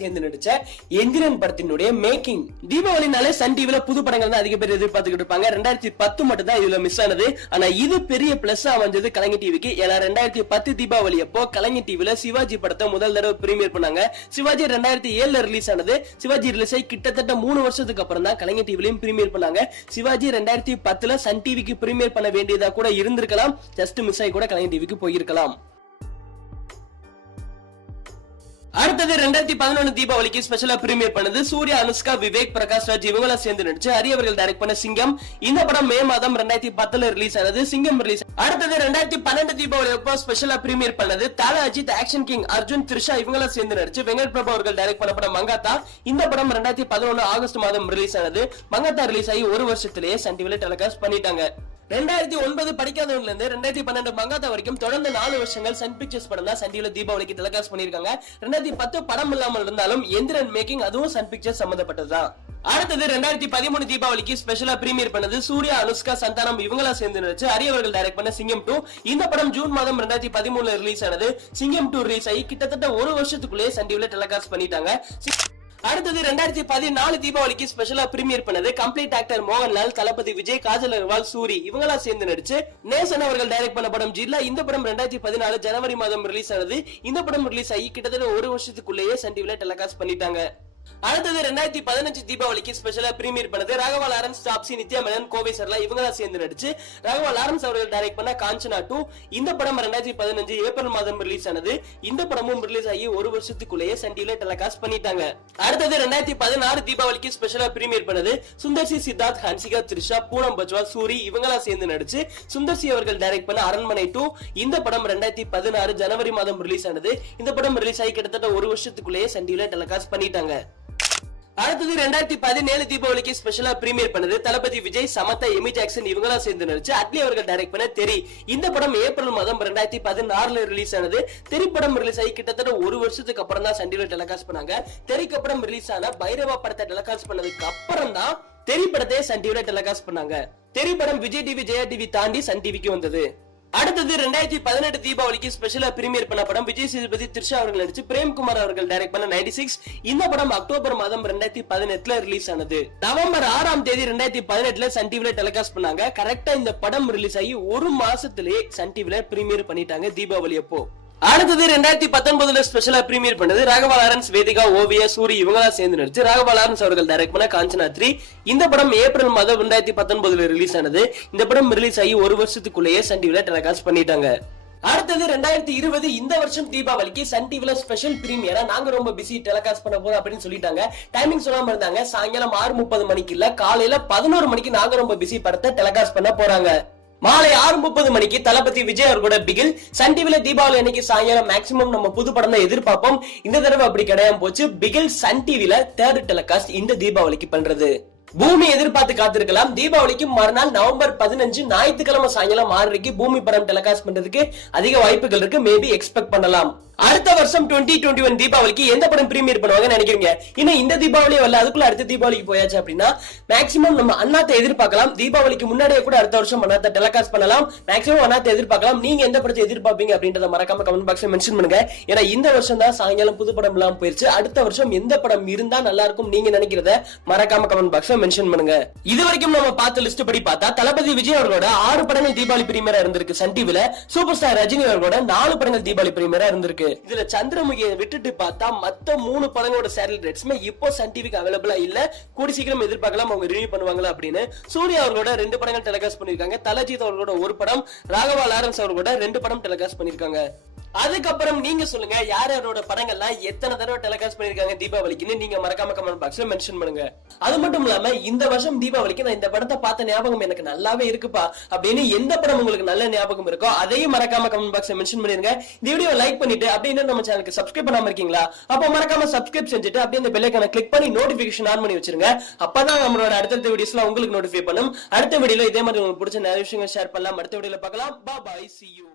சேர்ந்து நடிச்ச எந்திரன் படத்தினுடைய மேக்கிங். தீபாவளினாலே சன் டிவில புது படங்கள் தான் அதிக பேர் எதிர்பார்த்துக்கிட்டு இருப்பாங்க. 2010 மட்டும் தான் இதுல மிஸ் ஆனது. ஆனா இது பெரிய பிளஸ் அமைஞ்சது கலைஞர் டிவிக்கு. ஏன்னா 2010 தீபாவளி அப்போ கலைஞர் டிவில சிவாஜி படத்தை முதல் தடவை பிரீமியர் பண்ணாங்க. சிவாஜி 2007 ரிலீஸ் ஆனது. சிவாஜி ரிலீஸ் ஆகி கிட்டத்தட்ட 3 வருஷத்துக்கு அப்புறம் தான் கலைஞர் டிவிலையும் பிரீமியர் பண்ணாங்க. சிவாஜி 2010ல சன் டிவிக்கு பிரீமியர் பண்ண வேண்டியதா கூட இருந்திருக்கலாம். ஜஸ்ட் மிஸ் ஆகி கூட கலைஞர் டிவிக்கு போயிருக்கலாம். அடுத்தது 2011 தீபாவளிக்கு ஸ்பெஷலா பிரீமியர் பண்ணது சூர்யா, அனுஷ்கா, விவேக், பிரகாஷ் ராஜ் இவங்கள சேர்ந்து நடிச்சு ஹரி அவர்கள் டைரக்ட் பண்ண சிங்கம். இந்த படம் மே மாதம் 2010ல ரிலீஸ் ஆனது. சிங்கம் ரிலீஸ். அடுத்தது 2012 தீபாவளி அப்போ ஸ்பெஷலா பிரீமியர் பண்ணது தல அஜித், ஆக்ஷன் கிங் அர்ஜுன், த்ரிஷா இவங்கள சேர்ந்து நடிச்சு வெங்கட் பிரபு அவர்கள் டைரக்ட் பண்ண படம் மங்காத்தா. இந்த படம் 2011 ஆகஸ்ட் மாதம் ரிலீஸ் ஆனது. மங்காத்தா ரிலீஸ் ஆகி ஒரு வருஷத்திலேயே சன் டிவில டெலிகாஸ்ட் பண்ணிட்டாங்க. 2009 படிக்காதவங்கல இருந்து 2012 மங்காத்தா வரைக்கும் தொடர்ந்து 4 வருஷங்கள் சன் பிக்சர்ஸ் படம் தான் சன் டிவில தீபாவளிக்கு டெலிகாஸ்ட் பண்ணிருக்காங்க. 2010 படம் இல்லாமல் இருந்தாலும் எந்திரன் மேக்கிங் அதுவும் சன் பிக்சர்ஸ் சம்பந்தப்பட்டதுதான். அடுத்தது 2013 தீபாவளிக்கு ஸ்பெஷலா பிரீமியர் பண்ணது சூர்யா, அனுஷ்கா, சந்தானம் இவங்களா சேர்ந்து நடிச்சு ஹரி அவர்கள் டைரக்ட் பண்ண சிங்கம் 2. இந்த படம் ஜூன் மாதம் 2013ல ரிலீஸ் ஆனது. சிங்கம் 2 ரிலீஸ் ஆகி கிட்டத்தட்ட ஒரு வருஷத்துக்குள்ளே சன் டிவில டெலிகாஸ்ட் பண்ணிட்டாங்க. அடுத்தது 2014 தீபாவளிக்கு ஸ்பெஷலா பிரீமியர் பண்ணது கம்ப்ளீட் ஆக்டர் மோகன்லால், தளபதி விஜய், காஜல் அகர்வால், சூரி இவங்களா சேர்ந்து நடிச்சு நேசன் அவர்கள் டைரக்ட் பண்ண படம் ஜில்லா. இந்த படம் 2014 ஜனவரி மாதம் ரிலீஸ் ஆனது. இந்த படம் ரிலீஸ் ஆகி கிட்டத்தட்ட ஒரு வருஷத்துக்குள்ளேயே சன் டிவில டெலிகாஸ்ட் பண்ணிட்டாங்க. அடுத்தது 2015 தீபாவளிக்கு ஸ்பெஷலா பிரீமியர் பண்ணது ராகவா லாரன்ஸ், தாப்சி, நித்யா மேனன், கோவை சர்லா இவங்களா சேர்ந்து நடிச்சு ராகவா லாரன்ஸ் அவர்கள் டைரக்ட் பண்ண காஞ்சனா 2. இந்த படம் 2015 ஏப்ரல் மாதம் ரிலீஸ் ஆனது. இந்த படமும் ரிலீஸ் ஆகி ஒரு வருஷத்துக்குள்ளேயே சன் டிவில டெலிகாஸ்ட் பண்ணிட்டாங்க. அடுத்தது 2016 தீபாவளிக்கு ஸ்பெஷலா பிரீமியர் பண்ணது சுந்தர்சி, சித்தார்த், ஹன்சிகா, த்ரிஷா, பூனம் பஜ்வால், சூரி இவங்களா சேர்ந்து நடிச்சு சுந்தர்சி அவர்கள் டைரக்ட் பண்ண அரண்மனை 2. இந்த படம் 2016 ஜனவரி மாதம் ரிலீஸ் ஆனது. இந்த படம் ரிலீஸ் ஆகி கிட்டத்தட்ட ஒரு வருஷத்துக்குள்ளேயே சன் டிவில டெலிகாஸ்ட் பண்ணிட்டாங்க. அடுத்தது 2017 தீபாவளிக்கு ஸ்பெஷலா பிரீமியர் பண்ணது தளபதி விஜய், சமந்தா, எமி ஜாக்சன் இவங்களா சேர்ந்து நடிச்சு அட்லி அவர்கள் டைரக்ட் பண்ண தெரி. இந்த படம் ஏப்ரல் மாதம் 2016ல ரிலீஸ் ஆனது. தெரி படம் ரிலீஸ் ஆகி கிட்டத்தட்ட ஒரு வருஷத்துக்கு அப்புறம் தான் சன் டிவில டெலிகாஸ்ட் பண்ணாங்க. தெரிக்கு அப்புறம் ரிலீஸ் ஆன பைரவா படத்தை டெலிகாஸ்ட் பண்ணதுக்கு அப்புறம் தான் தெரி படத்தை சன் டிவில டெலிகாஸ்ட் பண்ணாங்க. தெரி படம் விஜய் டிவி, ஜெயா டிவி தாண்டி சன் டிவிக்கு வந்தது. அடுத்தது 2018 தீபாவளிக்கு ஸ்பெஷலா பிரீமியர் பண்ண படம் விஜய் சேதுபதி, த்ரிஷா அவர்கள் நடிச்சு பிரேம்குமார் அவர்கள் டைரக்ட் பண்ண 96. இந்த படம் அக்டோபர் மாதம் 2018ல ரிலீஸ் ஆனது. நவம்பர் 6ஆம் தேதி 2018ல சன் டிவில டெலிகாஸ்ட் பண்ணாங்க. கரெக்டா இந்த படம் ரிலீஸ் ஆகி ஒரு மாசத்திலேயே சன் டிவில பிரீமியர் பண்ணிட்டாங்க தீபாவளி அப்போ. அடுத்தது 2019 ஸ்பெஷலா பிரீமியர் பண்ணது ராகவா லாரன்ஸ், வேதிகா, ஓவியா, சூரி இவங்களா சேர்ந்து நடிச்சு ராகவா லாரன்ஸ் அவர்கள் டைரக்ட் பண்ண காஞ்சனா 3. இந்த படம் ஏப்ரல் மாதம் 2019ல ரிலீஸ் ஆனது. இந்த படம் ரிலீஸ் ஆகி ஒரு வருஷத்துக்குள்ளேயே சன் டிவில டெலிகாஸ்ட் பண்ணிட்டாங்க. அடுத்தது 2020 இந்த வருஷம் தீபாவளிக்கு சன் டிவில ஸ்பெஷல் பிரீமியரா நாங்க ரொம்ப பிஸி டெலிகாஸ்ட் பண்ண போறோம் அப்படின்னு சொல்லிட்டாங்க. டைமிங் சொல்லாம இருந்தாங்க. சாயங்காலம் 6:30 மணிக்கு இல்ல, காலையில 11 மணிக்கு நாங்க ரொம்ப பிஸி படத்தை டெலிகாஸ்ட் பண்ண போறாங்க. மாலை 6:30 மணிக்கு தளபதி விஜய் அவர்களோட பிகில். சன் டிவில தீபாவளி அன்னைக்கு சாயங்காலம் மேக்ஸிமம் நம்ம புது படம் தான் எதிர்பார்ப்போம். இந்த தடவை அப்படி கிடையாம போச்சு. பிகில் சன் டிவில 3rd டெலிகாஸ்ட் இந்த தீபாவளிக்கு பண்றது. பூமி எதிர்பார்த்து காத்திருக்கலாம். தீபாவளிக்கு மறுநாள் நவம்பர் 15 ஞாயிற்றுக்கிழமை சாயங்காலம் 6:30 பூமி படம் டெலிகாஸ்ட் பண்றதுக்கு அதிக வாய்ப்புகள் இருக்கு. மேபி எக்ஸ்பெக்ட் பண்ணலாம். அடுத்த வருஷம் 2021 தீபாவளிக்கு எந்த படம் பிரீமியர் பண்ணுவாங்க நினைக்கிறீங்க? இன்னும் இந்த தீபாவளி வரல, அதுக்குள்ள அடுத்த தீபாவளிக்கு போயாச்சு அப்படின்னா மேக்ஸிமம் நம்ம அண்ணாத்தை எதிர்பார்க்கலாம். தீபாவளிக்கு முன்னாடியே கூட அடுத்த வருஷம் அண்ணாத்தை டெலிகாஸ்ட் பண்ணலாம். மேக்ஸிமம் அண்ணாத்தை எதிர்பார்க்கலாம். நீங்க எந்த படத்தை எதிர்பார்ப்பீங்க அப்படின்றத மறக்காம கமெண்ட் பாக்ஸ்ல மென்ஷன் பண்ணுங்க. ஏன்னா இந்த வருஷம் தான் சாயங்காலம் புது படம் இல்லாம போயிருச்சு. அடுத்த வருஷம் எந்த படம் இருந்தா நல்லா இருக்கும் நீங்க நினைக்கிறத மறக்காம கமெண்ட் பாக்ஸ்ல மென்ஷன் பண்ணுங்க. இது வரைக்கும் நம்ம பார்த்த லிஸ்ட் படி பார்த்தா தளபதி விஜய் அவர்களோட 6 படங்கள் தீபாவளி பிரீமியரா இருந்திருக்கு சன் டிவில. சூப்பர் ஸ்டார் ரஜினி அவர்களோட 4 படங்கள் தீபாவளி பிரீமியரா இருந்திருக்கு. இதுல சந்திரமுகியை விட்டுட்டு பார்த்தா மத்த 3 படங்களோட சேட்டலைட் ரைட்ஸ்மே இப்போ சன் டிவிக்கு அவைலபிளா இல்ல. கூடி சீக்கிரம் எதிர்பார்க்கலாம் அவங்க ரிவ்யூ பண்ணுவாங்களா அப்படின்னு. சூர்யா அவர்களோட 2 படங்கள் டெலிகாஸ்ட் பண்ணிருக்காங்க. தலஜித் அவர்களோட 1 படம், ராகவா லாரன்ஸ் அவர்களோட 2 படம் டெலிகாஸ்ட் பண்ணிருக்காங்க. அதுக்கப்புறம் நீங்க சொல்லுங்க யார் யாரோட படங்கள்லாம் எத்தனை தடவை டெலிகாஸ்ட் பண்ணிருக்காங்க தீபாவளிக்குன்னு நீங்க மறக்காம கமெண்ட் பாக்ஸ்ல மென்ஷன் பண்ணுங்க. அது மட்டும் இல்லாம இந்த வருஷம் தீபாவளிக்கு நான் இந்த படத்தை பார்த்த ஞாபகம் எனக்கு நல்லாவே இருக்குப்பா அப்படின்னு எந்த படம் உங்களுக்கு நல்ல ஞாபகம் இருக்கோ அதையும் மறக்காம கமெண்ட் பாக்ஸ்ல மென்ஷன் பண்ணிருங்க. இந்த வீடியோ லைக் பண்ணிட்டு அப்படியே நம்ம சேனலுக்கு சப்ஸ்கிரைப் பண்ணாம இருக்கீங்களா? அப்ப மறக்காம சப்ஸ்கிரைப் செஞ்சுட்டு அப்படியே இந்த பெல் ஐகானை கிளிக் பண்ணி நோட்டிபிகேஷன் ஆன் பண்ணி வச்சிருங்க. அப்பதான் நம்மளோட அடுத்த வீடியோஸ்ல உங்களுக்கு நோட்டிஃபை பண்ணும். அடுத்த வீடியோல இதே மாதிரி உங்களுக்கு பிடிச்ச நிறைய விஷயங்கள் ஷேர் பண்ணலாம். அடுத்த வீடியோல பார்க்கலாம். Bye bye, see you.